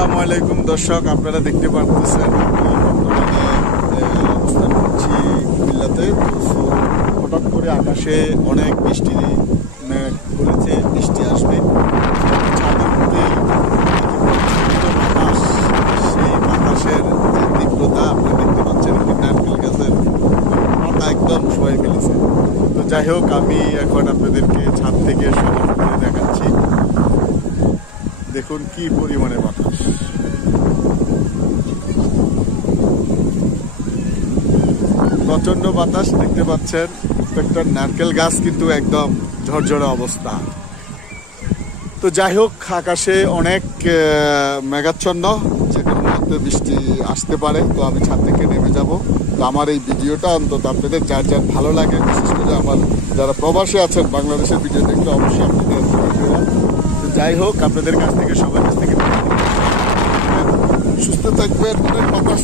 আসসালামু আলাইকুম দর্শক, আপনারা দেখতে পাচ্ছেন অবস্থান করছি কুমিল্লাতে। তো হঠাৎ করে আকাশে অনেক বৃষ্টি মেঘ করেছে, বৃষ্টি আসবে। ছাদের মধ্যে বাতাস, সেই বাতাসের যে তীব্রতা আপনারা দেখতে পাচ্ছেন, নারকেল গাছের পাতা একদম শোয়ে ফেলেছে। তো যাই হোক, আমি এখন আপনাদেরকে ছাদ থেকে সরাসরি দেখাচ্ছি। দেখুন কি পরিমাণে বাতাস, প্রচন্ড বাতাস দেখতে পাচ্ছেন। প্রত্যেকটা নারকেল গাছ কিন্তু একদম ঝরঝরে অবস্থা। তো যাই হোক, আকাশে অনেক মেঘাচ্ছন্ন, যে কোনো মুহূর্তে বৃষ্টি আসতে পারে। তো আমি ছাদ থেকে নেমে যাব। তো আমার এই ভিডিওটা অন্তত আপনাদের যার যার ভালো লাগে, বিশেষ করে আমার যারা প্রবাসী আছেন, বাংলাদেশের ভিডিও দেখলে অবশ্যই আপনাদের তো যাই হোক, আপনাদের কাছ থেকে সবার কাছ থেকে সুস্থ থাকবেন, অনেক বাতাস